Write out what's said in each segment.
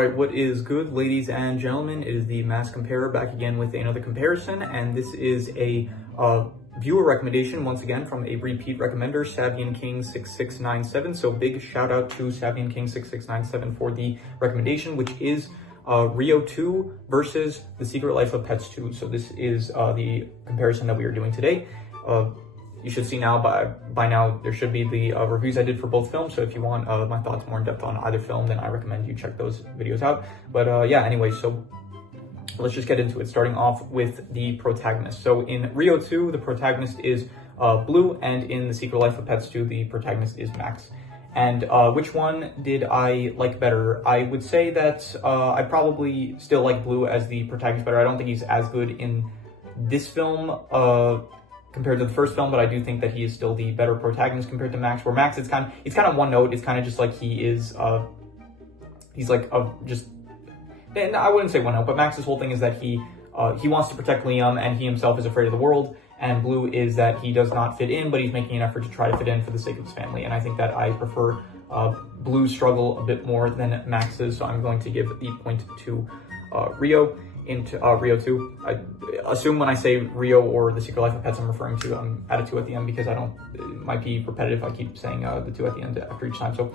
Alright, what is good, ladies and gentlemen? It is the Mass Comparer back again with another comparison, and this is a viewer recommendation once again from a repeat recommender, Sabian King 6697. So big shout out to Sabian King 6697 for the recommendation, which is Rio 2 versus The Secret Life of Pets 2. So this is the comparison that we are doing today. You should see now, by now, there should be the reviews I did for both films. So if you want my thoughts more in depth on either film, then I recommend you check those videos out. But yeah, anyway, so let's just get into it, starting off with the protagonist. So in Rio 2, the protagonist is Blue, and in The Secret Life of Pets 2, the protagonist is Max. And which one did I like better? I would say that I probably still like Blue as the protagonist better. I don't think he's as good in this film compared to the first film, but I do think that he is still the better protagonist compared to Max, where Max, it's kind of one note. It's kind of just like he is, he's like just, and I wouldn't say one note, but Max's whole thing is that he wants to protect Liam, and he himself is afraid of the world. And Blue is that he does not fit in, but he's making an effort to try to fit in for the sake of his family. And I think that I prefer Blue's struggle a bit more than Max's, so I'm going to give the point to Rio. Into Rio 2. I assume when I say Rio or The Secret Life of Pets, I'm referring to add a 2 at the end, because it might be repetitive. I keep saying the 2 at the end after each time. So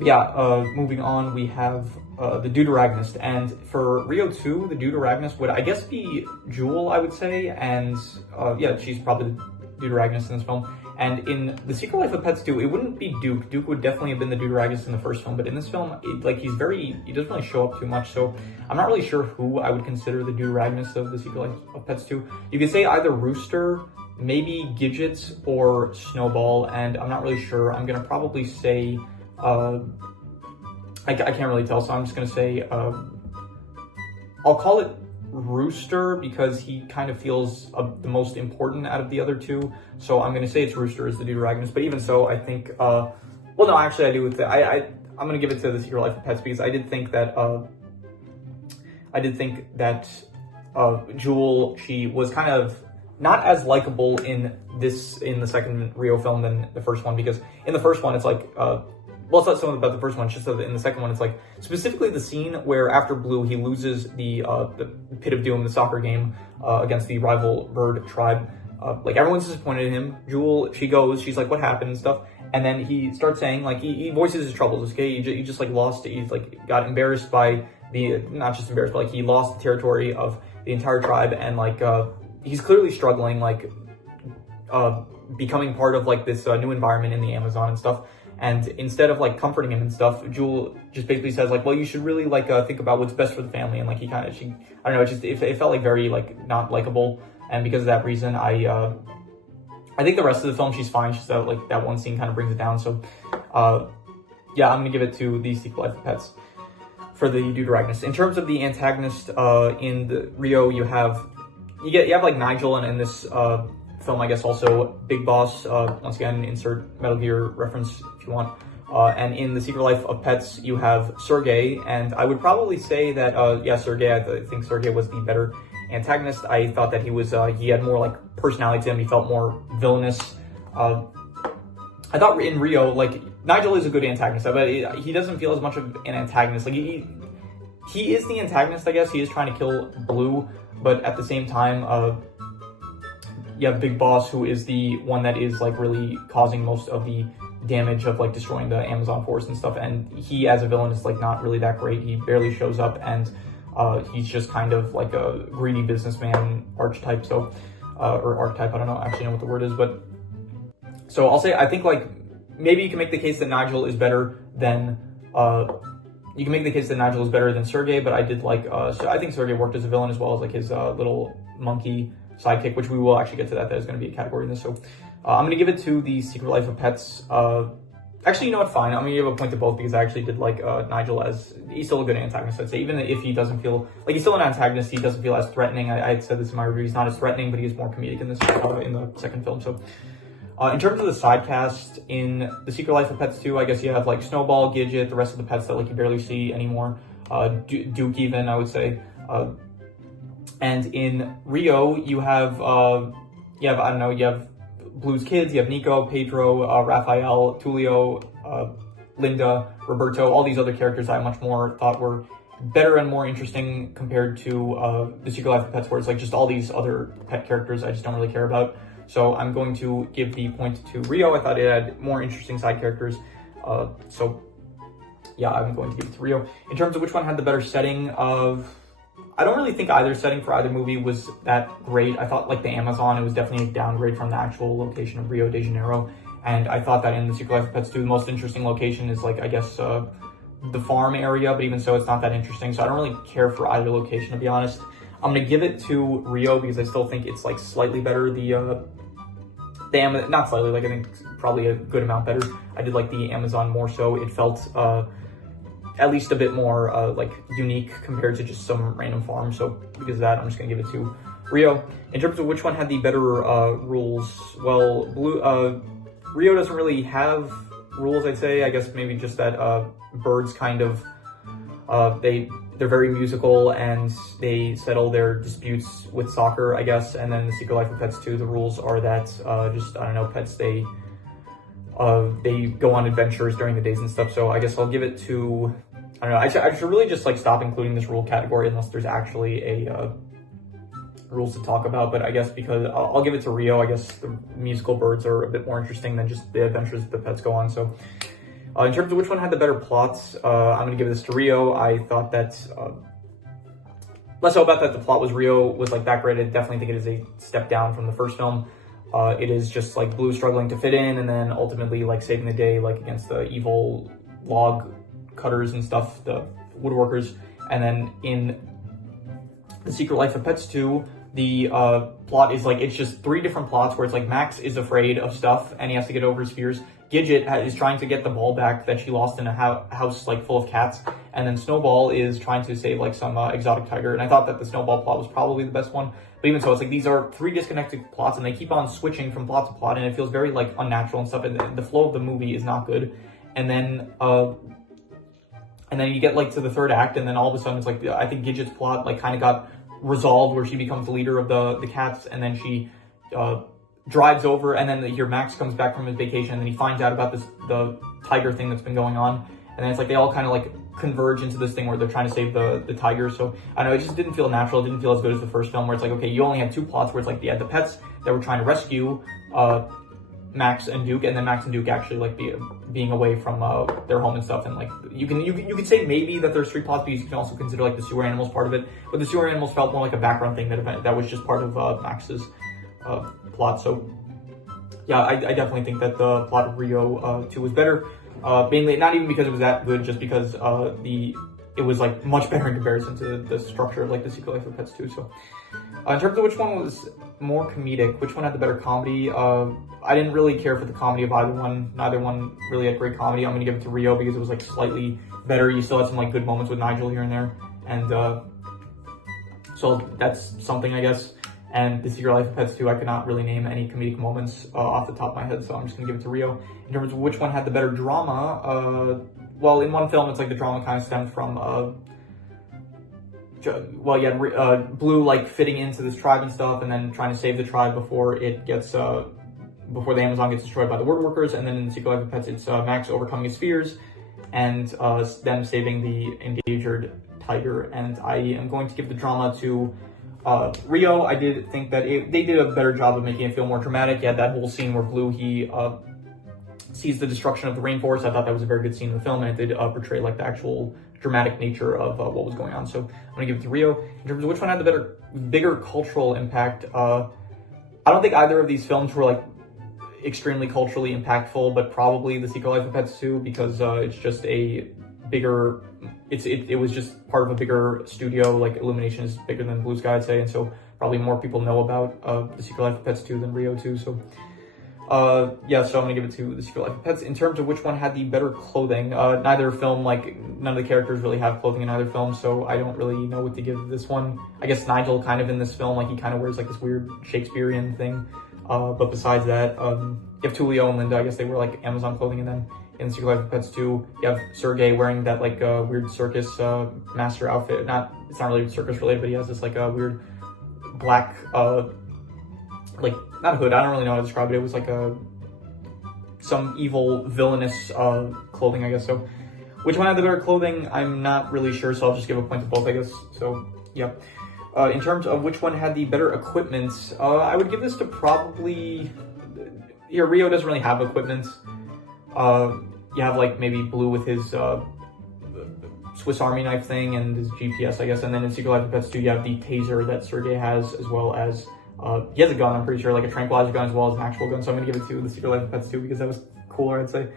yeah, moving on, we have the deuteragonist, and for Rio 2, the deuteragonist would, I guess, be Jewel, I would say, and yeah, she's probably the deuteragonist in this film. And in The Secret Life of Pets 2, it wouldn't be Duke. Duke would definitely have been the deuteragonist in the first film, but in this film, he doesn't really show up too much, so I'm not really sure who I would consider the deuteragonist of The Secret Life of Pets 2. You could say either Rooster, maybe Gidget, or Snowball, and I'm not really sure. I'm gonna probably say, I can't really tell, so I'm just gonna say, I'll call it Rooster, because he kind of feels the most important out of the other two. So I'm going to say it's Rooster as the deuteragonist, but even so, I think, well, no, actually I do with I'm going to give it to The Secret Life of Pets, because I did think that Jewel, she was kind of not as likable in the second Rio film than the first one, because in the first one, it's like, well, it's not something about the first one, it's just that in the second one, it's like, specifically the scene where after Blue, he loses the Pit of Doom, the soccer game, against the rival bird tribe. Like, everyone's disappointed in him. Jewel, she's like, what happened and stuff? And then he starts saying, like, he voices his troubles, okay? He just, like, got embarrassed by not just embarrassed, but, like, he lost the territory of the entire tribe, and, like, he's clearly struggling, like, becoming part of, like, this new environment in the Amazon and stuff. And instead of, like, comforting him and stuff, Jewel just basically says, like, well, you should really, like, think about what's best for the family. And, like, I don't know, it felt, like, very, like, not likable. And because of that reason, I think the rest of the film, she's fine. Just that, like, that one scene kind of brings it down. So, yeah, I'm going to give it to The Secret Life of Pets for the deuteragonist. In terms of the antagonist, in the Rio, you have, like, Nigel, and in this, film, I guess, also Big Boss, once again, insert Metal Gear reference if you want. And in The Secret Life of Pets, you have Sergey, and I would probably say that, yeah, Sergey, I think Sergey was the better antagonist. I thought that he had more, like, personality to him. He felt more villainous. I thought in Rio, like, Nigel is a good antagonist, but he doesn't feel as much of an antagonist. Like, he is the antagonist, I guess. He is trying to kill Blue, but at the same time, you have Big Boss, who is the one that is, like, really causing most of the damage of, like, destroying the Amazon forest and stuff. And he, as a villain, is, like, not really that great. He barely shows up, and he's just kind of like a greedy businessman archetype. So, or archetype, I don't actually know what the word is, but so I'll say, I think, like, maybe you can make the case that Nigel is better than, Sergey, but I did like, so I think Sergey worked as a villain as well as, like, his little monkey sidekick, which we will actually get to that. That is going to be a category in this. So I'm going to give it to The Secret Life of Pets. Actually, you know what? Fine. I'm going to give a point to both, because I actually did like Nigel as, he's still a good antagonist, I'd say. Even if he doesn't feel, like, he's still an antagonist, he doesn't feel as threatening. I had said this in my review. He's not as threatening, but he is more comedic in this, in the second film. So in terms of the side cast, in The Secret Life of Pets 2, I guess you have, like, Snowball, Gidget, the rest of the pets that, like, you barely see anymore. Duke even, I would say. And in Rio, you have Blue's kids, you have Nico, Pedro, Raphael, Tulio, Linda, Roberto, all these other characters I much more thought were better and more interesting compared to The Secret Life of Pets, where it's like just all these other pet characters I just don't really care about. So I'm going to give the point to Rio. I thought it had more interesting side characters. So yeah, I'm going to give it to Rio. In terms of which one had the better setting I don't really think either setting for either movie was that great. I thought like the Amazon, it was definitely a downgrade from the actual location of Rio de Janeiro. And I thought that in The Secret Life of Pets 2, the most interesting location is like, I guess, the farm area, but even so, it's not that interesting. So I don't really care for either location, to be honest. I'm gonna give it to Rio because I still think it's like slightly better. Not slightly, like I think probably a good amount better. I did like the Amazon more so. It felt at least a bit more like unique compared to just some random farm. So because of that, I'm just gonna give it to Rio. In terms of which one had the better rules, well, Rio doesn't really have rules, I'd say. I guess maybe just that birds kind of they're very musical and they settle their disputes with soccer, I guess. And then The Secret Life of Pets 2, the rules are that just, I don't know, pets, they go on adventures during the days and stuff. So I guess I'll give it to, I don't know, I should really just like stop including this rule category unless there's actually a rules to talk about. But I guess because I'll give it to Rio. I guess the musical birds are a bit more interesting than just the adventures the pets go on. So in terms of which one had the better plots, I'm going to give this to Rio. I thought that, less so about that the plot was like that great. I definitely think it is a step down from the first film. It is just like Blue struggling to fit in and then ultimately like saving the day like against the evil log cutters and stuff, the woodworkers. And then in The Secret Life of Pets 2, the plot is like, it's just three different plots where it's like Max is afraid of stuff and he has to get over his fears. Gidget is trying to get the ball back that she lost in a house like full of cats, and then Snowball is trying to save like some exotic tiger. And I thought that the Snowball plot was probably the best one, but even so, it's like these are three disconnected plots, and they keep on switching from plot to plot, and it feels very like unnatural and stuff. And the flow of the movie is not good. And then you get like to the third act, and then all of a sudden it's like I think Gidget's plot like kind of got resolved where she becomes the leader of the cats, and then she drives over, and then here Max comes back from his vacation, and then he finds out about the tiger thing that's been going on, and then it's like they all kind of like converge into this thing where they're trying to save the tiger. So I don't know, it just didn't feel natural. It didn't feel as good as the first film, where it's like, okay, you only had two plots where it's like you had the pets that were trying to rescue Max and Duke, and then Max and Duke actually like being away from their home and stuff. And like you could say maybe that there's three plots, because you can also consider like the sewer animals part of it, but the sewer animals felt more like a background thing that was just part of Max's plot. So yeah, I definitely think that the plot of Rio 2 was better, mainly not even because it was that good, just because it was like much better in comparison to the structure of like The Secret Life of Pets 2. So in terms of which one was more comedic, which one had the better comedy, I didn't really care for the comedy of either one. Neither one really had great comedy. I'm gonna give it to Rio because it was like slightly better. You still had some like good moments with Nigel here and there, and so that's something, I guess. And The Secret Life of Pets 2, I could not really name any comedic moments off the top of my head, so I'm just going to give it to Rio. In terms of which one had the better drama, well, in one film, it's like the drama kind of stemmed from, Blue like fitting into this tribe and stuff, and then trying to save the tribe before before the Amazon gets destroyed by the woodworkers. And then in The Secret Life of Pets, it's Max overcoming his fears and them saving the endangered tiger. And I am going to give the drama to Rio. I did think that they did a better job of making it feel more dramatic. You had that whole scene where Blue, he sees the destruction of the rainforest. I thought that was a very good scene in the film, and it did portray like the actual dramatic nature of what was going on. So I'm gonna give it to Rio. In terms of which one had the bigger cultural impact, I don't think either of these films were like extremely culturally impactful, but probably The Secret Life of Pets 2, because it's just a bigger, it was just part of a bigger studio. Like Illumination is bigger than Blue Sky, I'd say, and so probably more people know about The Secret Life of Pets 2 than Rio 2. So yeah, so I'm gonna give it to The Secret Life of Pets. In terms of which one had the better clothing, neither film, like none of the characters really have clothing in either film, so I don't really know what to give this one. I guess Nigel kind of in this film, like he kind of wears like this weird Shakespearean thing, but besides that, you have Tulio and Linda, I guess they wear like Amazon clothing. And then in The Secret Life of Pets 2, you have Sergey wearing that like weird circus master outfit. It's not really circus related, but he has this like a weird black like, not hood, I don't really know how to describe it. It was like some evil villainous clothing, I guess. So which one had the better clothing? I'm not really sure, so I'll just give a point to both, I guess. So yeah. In terms of which one had the better equipment, I would give this to probably... Yeah, Rio doesn't really have equipment. You have like maybe Blue with his Swiss Army knife thing and his GPS, I guess. And then in Secret Life of Pets 2, you have the taser that Sergey has, as well as he has a gun, I'm pretty sure, like a tranquilizer gun as well as an actual gun. So I'm gonna give it to the Secret Life of Pets 2 because that was cooler, I'd say.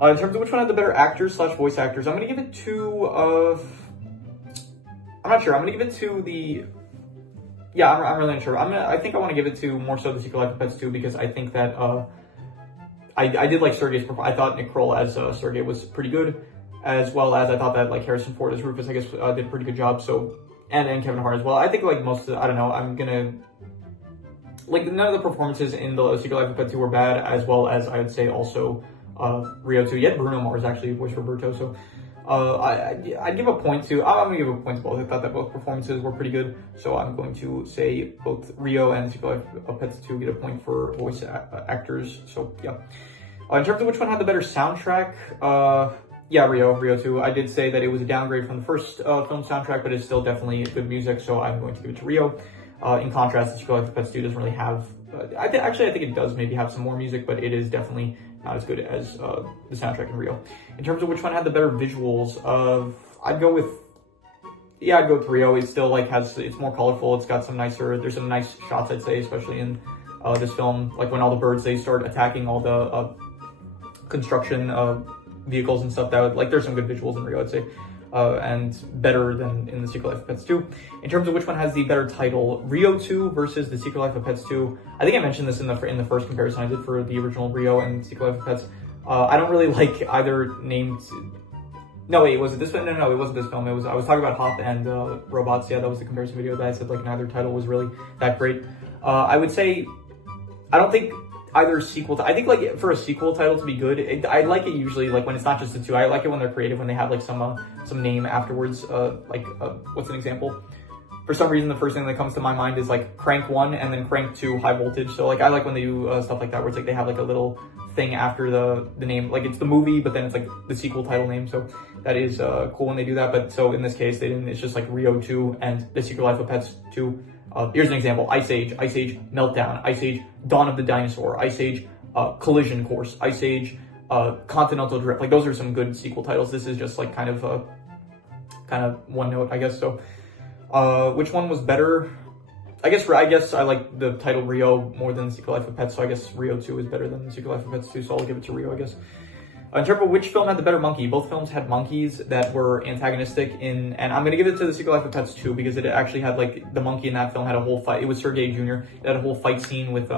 In terms of which one had the better actors / voice actors, I'm gonna give it to I'm not sure. I'm gonna give it to the... Yeah, I'm really unsure. I think I want to give it to more so the Secret Life of Pets 2 because I think that I did like Sergey's performance. I thought Nick Kroll as Sergey was pretty good, as well as I thought that like Harrison Ford as Rufus, I guess, did a pretty good job. So and Kevin Hart as well. I think like most of I don't know. I'm gonna like none of the performances in the Secret Life of Pets 2 were bad, as well as I would say also Rio 2. Yet Bruno Mars actually voiced Roberto. So. I'd give a point to... I'm going to give a point to both. I thought that both performances were pretty good. So I'm going to say both Rio and Secret Life of Pets 2 get a point for voice actors. So, yeah. In terms of which one had the better soundtrack, yeah, Rio 2. I did say that it was a downgrade from the first film soundtrack, but it's still definitely good music. So I'm going to give it to Rio. In contrast, Secret Life of Pets 2 doesn't really have... Actually, I think it does maybe have some more music, but it is definitely not as good as the soundtrack in Rio. In terms of which one had the better visuals, I'd go with Rio. It still like it's more colorful. It's got some there's some nice shots, I'd say, especially in this film. Like when all the birds, they start attacking all the construction vehicles and stuff. There's some good visuals in Rio, I'd say. And better than in the Secret Life of Pets 2. In terms of which one has the better title, Rio 2 versus the Secret Life of Pets 2. I think I mentioned this in the first comparison I did for the original Rio and Secret Life of Pets. I don't really like either named... No, wait, was it this one? No, it wasn't this film. I was talking about Hop and Robots. Yeah, that was the comparison video that I said like neither title was really that great. I would say, I don't think either sequel. I think like for a sequel title to be good, I like it usually like when it's not just the two. I like it when they're creative, when they have like some name afterwards. What's an example? For some reason, the first thing that comes to my mind is like Crank 1 and then Crank 2 High Voltage. So like I like when they do stuff like that, where it's like they have like a little thing after the name, like it's the movie, but then it's like the sequel title name. So that is cool when they do that. But so in this case, they didn't. It's just like Rio 2 and The Secret Life of Pets 2. Here's an example: Ice Age Meltdown, Ice Age Dawn of the Dinosaur, Ice Age Collision Course, Ice Age Continental Drift. Like those are some good sequel titles. This is just like kind of one note, I guess. So which one was better? I guess I like the title Rio more than The Secret Life of Pets, so I guess Rio 2 is better than The Secret Life of Pets 2, so I'll give it to Rio, I guess. In terms of which film had the better monkey, both films had monkeys that were antagonistic and I'm going to give it to The Secret Life of Pets 2 because it actually had, like, the monkey in that film had a whole fight. It was Sergey Jr. It had a whole fight scene with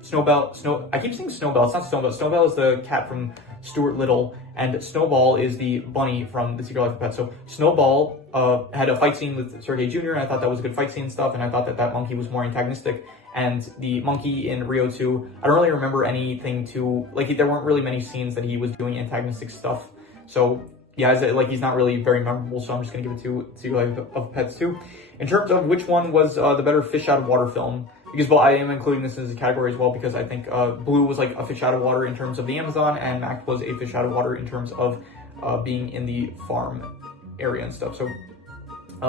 Snowbell. I keep saying Snowbell. It's not Snowbell. Snowbell is the cat from Stuart Little, and Snowball is the bunny from The Secret Life of Pets. So Snowball had a fight scene with Sergey Jr., and I thought that was a good fight scene and stuff, and I thought that monkey was more antagonistic. And the monkey in Rio 2, I don't really remember anything there weren't really many scenes that he was doing antagonistic stuff. So yeah, he's not really very memorable, so I'm just going to give it to Secret Life of Pets 2. In terms of which one was the better fish out of water film, because I am including this as a category as well, because I think Blue was like a fish out of water in terms of the Amazon, and Mac was a fish out of water in terms of being in the farm area and stuff. So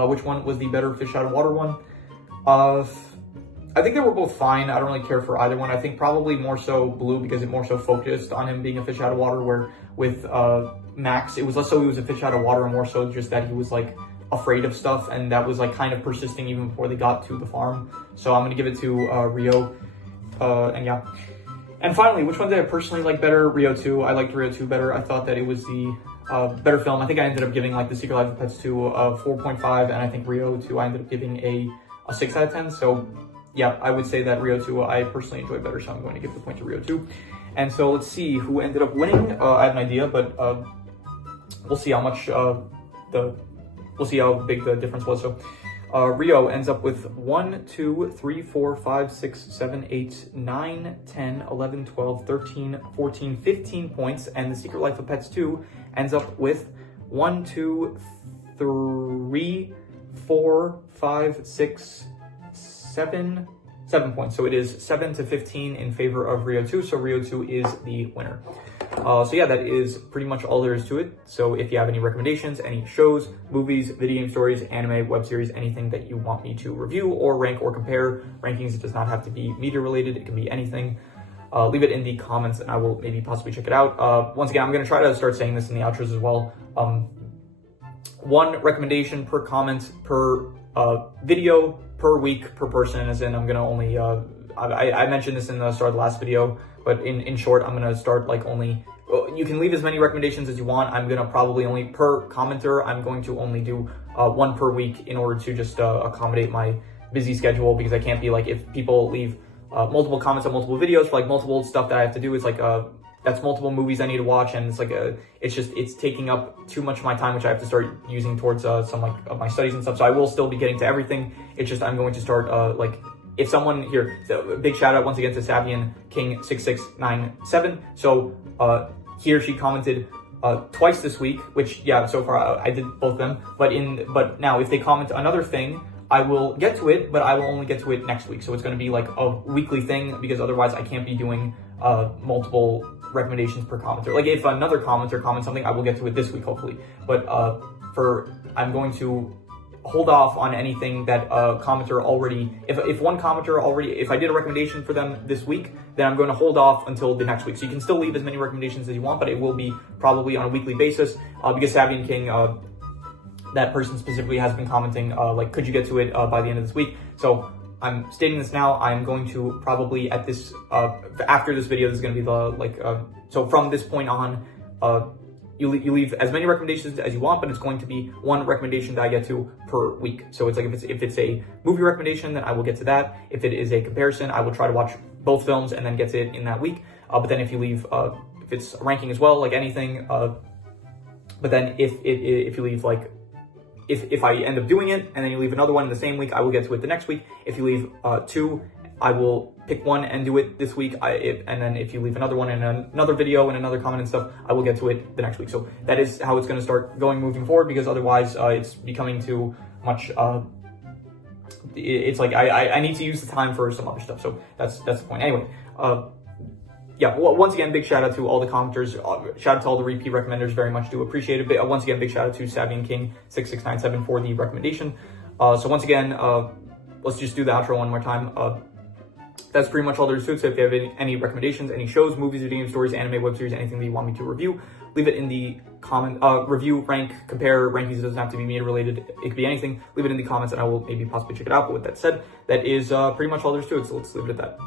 which one was the better fish out of water one? I think they were both fine. I don't really care for either one. I think probably more so Blue because it more so focused on him being a fish out of water, where with Max, it was less so he was a fish out of water and more so just that he was like afraid of stuff, and that was like kind of persisting even before they got to the farm. So I'm gonna give it to Rio, and yeah. And finally, which one did I personally like better? Rio 2. I liked Rio 2 better. I thought that it was the better film. I think I ended up giving like The Secret Life of Pets 2 4.5, and I think Rio 2 I ended up giving a 6 out of 10. So yeah, I would say that Rio 2 I personally enjoyed better, so I'm going to give the point to Rio 2. And so let's see who ended up winning. I have an idea, but we'll see how much we'll see how big the difference was. So Rio ends up with 1, 2, 3, 4, 5, 6, 7, 8, 9, 10, 11, 12, 13, 14, 15 points, and The Secret Life of Pets 2 ends up with 1, 2, 3, 4, 5, 6, 7 points. So it is 7 to 15 in favor of Rio 2. So Rio 2 is the winner. So yeah, that is pretty much all there is to it. So if you have any recommendations, any shows, movies, video game stories, anime, web series, anything that you want me to review or rank or compare, rankings, it does not have to be media related, it can be anything. Leave it in the comments and I will maybe possibly check it out. Once again, I'm going to try to start saying this in the outros as well. One recommendation per comment, per video, per week, per person, as in I'm going to only, I mentioned this in the start of the last video, but in short, I'm going to start like only, you can leave as many recommendations as you want. I'm going to probably only per commenter, I'm going to only do one per week in order to just accommodate my busy schedule, because I can't be like, if people leave multiple comments on multiple videos for like multiple stuff that I have to do, it's like that's multiple movies I need to watch, and it's like it's taking up too much of my time, which I have to start using towards some like of my studies and stuff. So I will still be getting to everything. It's just I'm going to start like, if someone here, so big shout out once again to Savian King 6697. So he or she commented twice this week, which yeah, so far I did both of them. But now if they comment another thing, I will get to it, but I will only get to it next week. So it's going to be like a weekly thing, because otherwise I can't be doing multiple recommendations per commenter. Like if another commenter comments something, I will get to it this week, hopefully. But I'm going to hold off on anything that a commenter already, if one commenter already, if I did a recommendation for them this week, then I'm going to hold off until the next week. So you can still leave as many recommendations as you want, but it will be probably on a weekly basis, because Savian King, that person specifically has been commenting, like, could you get to it by the end of this week? So I'm stating this now. I'm going to probably at this, after this video, this is going to be the, so from this point on, you leave as many recommendations as you want, but it's going to be one recommendation that I get to per week. So it's like, if it's a movie recommendation, then I will get to that. If it is a comparison, I will try to watch both films and then get to it in that week. But then if you leave, if it's ranking as well, like anything, but then if you leave like, if I end up doing it and then you leave another one in the same week, I will get to it the next week. If you leave two, I will pick one and do it this week. And then if you leave another one in another video and another comment and stuff, I will get to it the next week. So that is how it's going to start going moving forward, because otherwise it's becoming too much. It's like I need to use the time for some other stuff. So that's the point. Anyway, yeah, once again, big shout out to all the commenters. Shout out to all the repeat recommenders. Very much do appreciate it. But once again, big shout out to Savian King 6697 for the recommendation. So once again, let's just do the outro one more time. That's pretty much all there is to it. So if you have any recommendations, any shows, movies, video game stories, anime, web series, anything that you want me to review, leave it in the comment, review, rank, compare, rankings. It doesn't have to be media related. It could be anything. Leave it in the comments and I will maybe possibly check it out. But with that said, that is pretty much all there is to it. So let's leave it at that.